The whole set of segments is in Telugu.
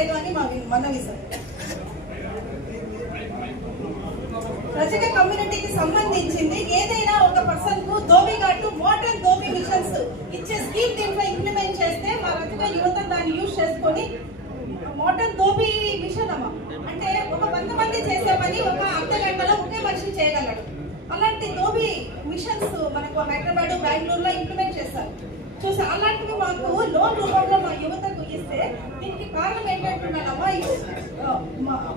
లేదు అని మా వి- మనవి సార్ రజక కమ్యూనిటీకి సంబంధించింది. ఏదైనా ఒక పర్సన్కు దోబి ఘాటు మోడర్న్ దోబి మిషన్స్? ఇచ్చే స్కీమ్ దీంట్లో ఇంప్లిమెంట్ చేస్తే మా రజక యువత దాన్ని యూజ్ చేసుకొని మోడర్న్ దోబి మిషన్ అమ్మ? అంటే ఒక వంద మంది చేసే పని ఒక అర్ధ గంటలో ఒకే మనిషి చేయగలడు. అలాంటి దోబి మిషన్స్ మనకు హైదరాబాద్ బెంగళూరులో ఇంప్లిమెంట్ చేస్తారు. చూసి అలాంటివి మాకు లోన్ రూపంలో మా యువతకు ఇస్తే దీనికి కారణం ఏంటంటున్నానమ్మా ఇది, ఆ, మ- Uh,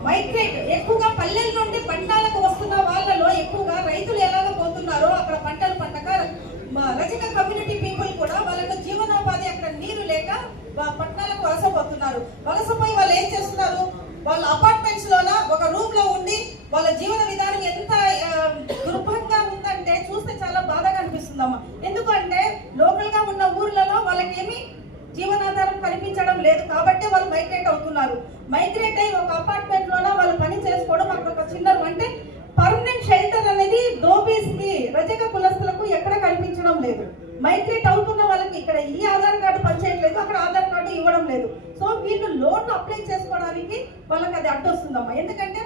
మైగ్రేట్ ఎక్కువగా పల్లెల నుండి పట్టణాలకు వస్తున్న వాళ్ళలో ఎక్కువగా రైతులు ఎలాగ పోతున్నారో అక్కడ పంటలు పండక మా రజక కమ్యూనిటీ పీపుల్ కూడా వాళ్ళకు జీవనోపాధి అక్కడ నీరు లేక పట్టణాలకు వలసపోతున్నారు. వలసపోయి వాళ్ళు ఏం చేస్తున్నారు? వాళ్ళ అపార్ట్మెంట్స్ లోన ఒక రూమ్లో ఉండి వాళ్ళ జీవన విధానం ఎంత ఆ, దుర్భంగా ఉందంటే చూస్తే చాలా బాధగా అనిపిస్తుందమ్మా ఎందుకంటే లోకల్గా ఉన్న ఊర్లలో వాళ్ళకేమి జీవనాధారం కనిపించడం లేదు కాబట్టి వాళ్ళు మైగ్రేట్ అవుతున్నారు. మైగ్రేట్ అయ్యి ఒక అపార్ట్మెంట్ లోన వాళ్ళు పని చేసుకోవడం అక్కడ ఒక చిన్న అంటే పర్మనెంట్ షెల్టర్ అనేది దోబీస్కి రజక కులస్తులకు ఎక్కడ కనిపించడం లేదు. మైగ్రేట్ అవుతున్న వాళ్ళకి ఇక్కడ ఈ ఆధార్ కార్డు పనిచేయట్లేదు అక్కడ ఆధార్ కార్డు ఇవ్వడం లేదు. సో వీళ్ళు లోన్ అప్లై చేసుకోవడానికి వాళ్ళకి అది అడ్డొస్తుందమ్మా ఎందుకంటే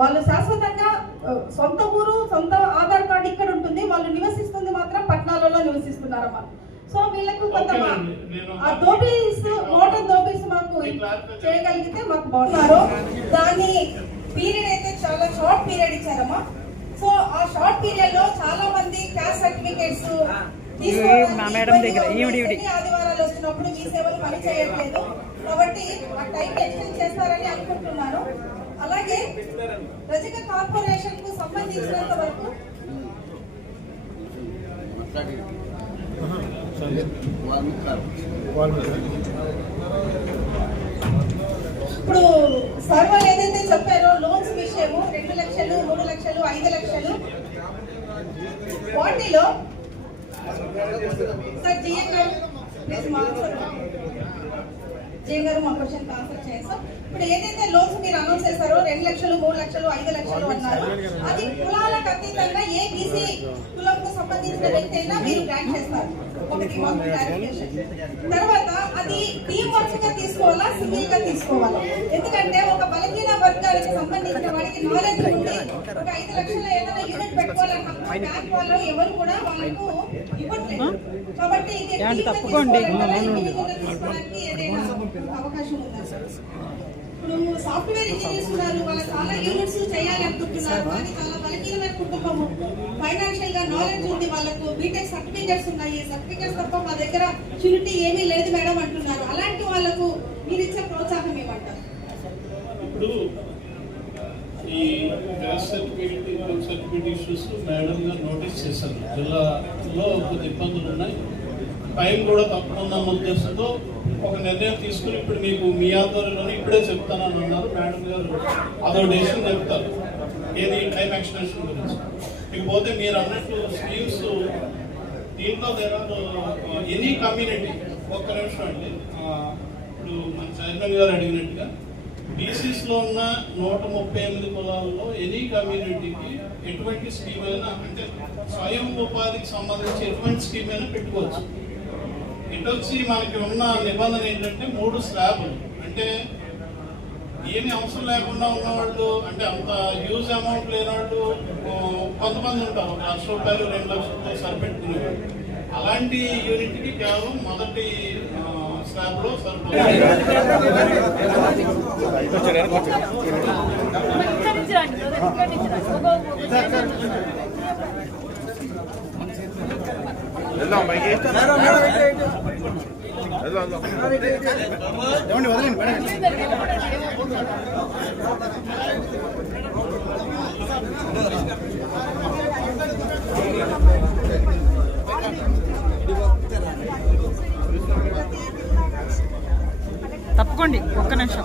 వాళ్ళు శాశ్వతంగా సొంత ఊరు సొంత ఆధార్ కార్డు ఇక్కడ ఉంటుంది వాళ్ళు నివసిస్తుంది మాత్రం పట్టణాలలో నివసిస్తున్నారమ్మా. సో వీళ్ళకు కొంత ఆ దోబీస్ మోటార్ దోబీస్ మాకు చేయగలిగితే మాకు బాగున్నారు దాని పీరియడ్ అయితే చాలా షార్ట్ పీరియడ్ ఇచ్చారమ్మా. సో ఆ షార్ట్ పీరియడ్లో చాలా మంది క్యాస్ట్ సర్టిఫికేట్స్ మా మేడం దగ్గర, ఈవిడ, ఈవిడ. ఆదివారాలు వచ్చినప్పుడు మీ సేవలు పని చేయట్లేదు. కాబట్టి ఆ టైం ఎక్స్టెండ్ చేస్తారని అనుకుంటున్నాను. అలాగే రజక కార్పొరేషన్కు సంబంధించినంత వరకు ఇప్పుడు సర్వర్ ఏదైతే చెప్పారో లోన్స్ విషయము రెండు లక్షలు మూడు లక్షలు ఐదు లక్షలు. వాటిలో సార్ జిఎం గారు ప్లీజ్ మా గారు మా క్వశ్చన్ ఆన్సర్ సార్ ఇప్పుడు ఏదైతే లోన్స్ మీరు అనౌన్స్ చేశారో రెండు లక్షలు మూడు లక్షలు ఐదు లక్షలు అన్నారు. అది కులాలకు అతీతంగా ఏ బీసీ కులంకు సంబంధించిన వ్యక్తి అయినా మీరు గ్రాంట్ చేస్తారు. ఒకటి. తర్వాత అది టీం వర్క్గా తీసుకోవాలా సింగిల్గా తీసుకోవాలా? ఎందుకంటే ఒక బలహీన వర్గాలకు సంబంధించిన వాడికి నాలెడ్జ్ ఉండి ఒక ఐదు లక్షల ఏదైనా యూనిట్ బ్యాంక్ వాళ్ళు ఎవరు కూడా వాళ్ళకు ఇవ్వట్లేదు. కాబట్టి ఇది తప్పుకోండి. అవకాశం ఉందా సార్? ఇప్పుడు సాఫ్ట్వేర్ ఇంజనీర్స్ ఉన్నారు. వాళ్ళ చాలా యూనిట్స్ కానీ చాలా బలహీనమైన కుటుంబము ఫైనాన్షియల్గా నాలెడ్జ్ ఉంది వాళ్ళకు. బీటెక్ సర్టిఫికేట్స్ ఉన్నాయి. సర్టిఫికేట్స్ తప్ప మా దగ్గర షూరిటీ ఏమీ లేదు మేడం అంటున్నారు. అలాంటి వాళ్ళకు మీరు ఇచ్చే ప్రోత్సాహం ఏమంటారు? ఇప్పుడు caste certificate income certificate issues madam గారు నోటీస్ చేశారు. జిల్లాలో కొద్ది ఇబ్బందులు ఉన్నాయి. టైం కూడా తక్కువ ఉద్దేశంతో ఒక నిర్ణయం తీసుకుని ఇప్పుడు మీకు మీ ఆధ్వర్యంలోనే ఇప్పుడే చెప్తానని అన్నారు మేడం గారు. అదో డెసిషన్ చెప్తారు. ఏది టైం ఎక్స్టెన్షన్ గురించి? ఇకపోతే మీరు అన్నట్టు స్కీమ్స్ దీంట్లో ఎనీ కమ్యూనిటీ uh, ఒక్క నిమిషం అండి. ఇప్పుడు మన చైర్మన్ గారు అడిగినట్టుగా బీసీస్లో ఉన్న నూట ముప్పై ఎనిమిది కులాల్లో ఎనీ కమ్యూనిటీకి ఎటువంటి స్కీమ్ అయినా అంటే స్వయం ఉపాధికి సంబంధించి ఎటువంటి స్కీమ్ అయినా పెట్టుకోవచ్చు. ఇటు వచ్చి మనకి ఉన్న నిబంధన ఏంటంటే మూడు స్లాబులు. అంటే ఏమి అవసరం లేకుండా ఉన్నవాళ్ళు అంటే అంత యూజ్ అమౌంట్ లేనివాళ్ళు కొంతమంది ఉంటారు. ఒక లక్ష రూపాయలు రెండు లక్షలతో సరిపెట్టుకునేవాళ్ళు. అలాంటి యూనిట్కి కేవలం మొదటి స్లాబ్లో సరిపోతుంది. వెళ్దాం పైకి వదలండి ఒక్క నిమిషం.